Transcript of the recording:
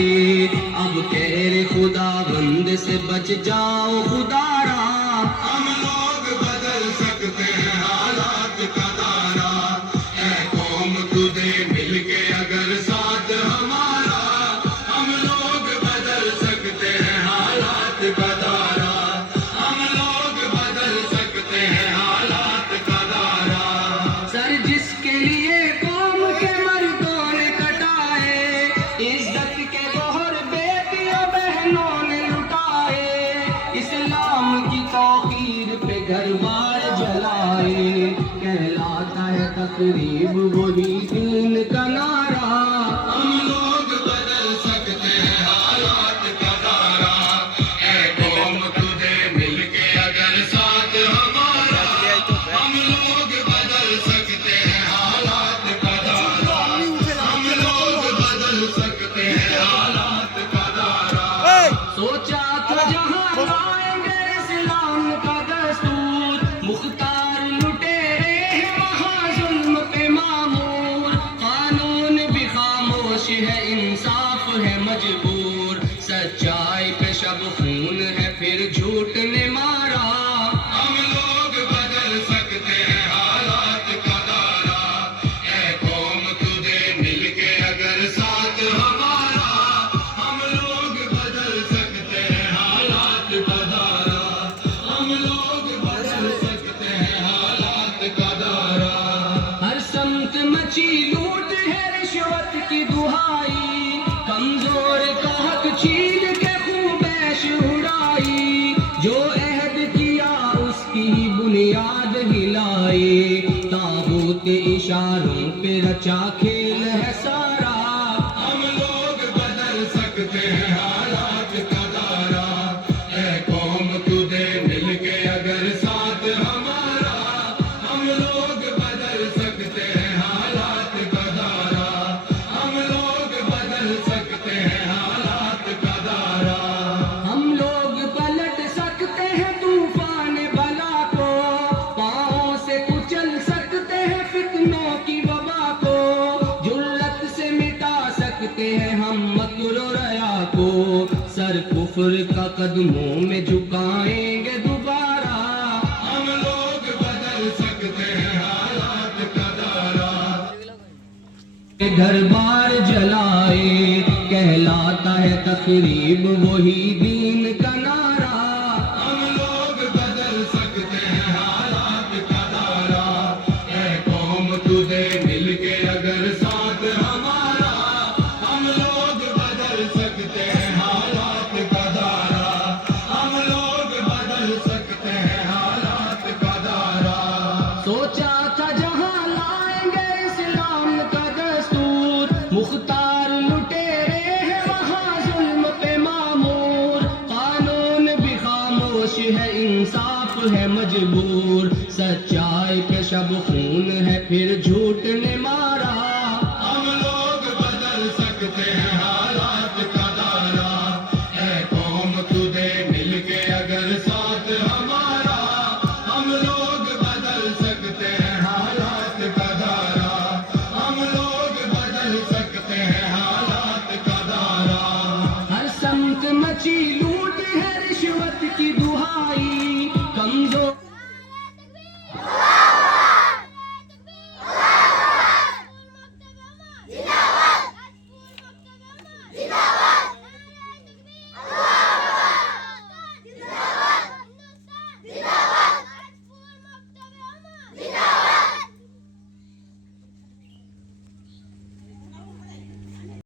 आए। अब कहर खुदावंद से बच जाओ खुदारा, हम लोग बदल सकते हैं हालात का दायरा। ऐ कौम तुझे मिलके अगर साथ हमारा, हम लोग बदल सकते हैं हालात का दायरा। हम लोग बदल सकते हैं हालात का दायरा। सर जिसके लिए कौम के मर्दों ने कटाए, इज्जत के गोहर बेटियों बहनों ने लुटाए, इस्लाम की तौहीद पे घर बार जलाए। कहलाता है तकरीब वही दीन का नारा, हम लोग बदल सकते हैं हालात का दायरा। ऐ कौम तुझे मिलके अगर साथ हमारा, हम लोग बदल सकते हैं हालात का दायरा। हम लोग बदल सकते हैं हालात का दायरा। सोचा था जहां लाएंगे इस्लाम का दस्तूर, मुख्तार लुटेरे हैं वहां जुल्म पे मामूर। कानून भी खामोश है, इंसाफ है मजबूर, सच्चाई पे शब खून है फिर झूठ ने मारा। हम लोग बदल सकते हैं हालात का दायरा। ऐ कौम तुझे मिलके अगर साथ हमारा, हम लोग बदल सकते हैं हालात का दायरा। हम लोग बदल सकते हैं हालात का दायरा। हर समत मची लूट है रिश्वत की दुहाई, कमजोर का हक छीन के खूब ऐश उड़ाई। जो अहद किया उसकी ही बुनियाद हिलाई, ताबूत इशारों पे रचा खेल है सारा। हम लोग बदल सकते हैं हालात का दायरा। ऐ कौम तुझे मिलके अगर साथ हमारा, हम लोग बदल सकते हैं हालात का दायरा। हम लोग बदल सकते हैं हालात का दायरा। हम लोग पलट सकते हैं तूफान बला को, पाँव से कुचल सकते हैं फितनों की वबा को, जुल्लत से मिटा सकते हैं हम मक्र रया को, सर कुफ्र का कदमों में झुकाएंगे दोबारा। हम लोग बदल सकते हैं हालात का दायरा। घर बार जलाए, कहलाता है तकरीब वही दीन का नारा। हम लोग बदल सकते हैं हालात का दायरा। ऐ कौम तुझे मिलके अगर साथ हमारा, हम लोग बदल सकते हैं हालात का दायरा। हम लोग बदल सकते हैं हालात का दायरा। सोचा था जहां लाएंगे इस्लाम का दस्तूर, मुख्तार लुटेरे हैं वहां जुल्म पे मामूर। कानून भी खामोश है, इंसाफ है मजबूर, सच्चाई पे शब खून है फिर झूठ ने मारा। हम लोग बदल सकते हैं हालात का दायरा। ऐ कौम तुझे मिलके अगर साथ हमारा, हम लोग बदल सकते हैं हालात का दायरा। हम लोग बदल सकते हैं हालात का दायरा। हर समत मची लूट है रिश्वत की दुहाई, कमजोर जिंदाबाद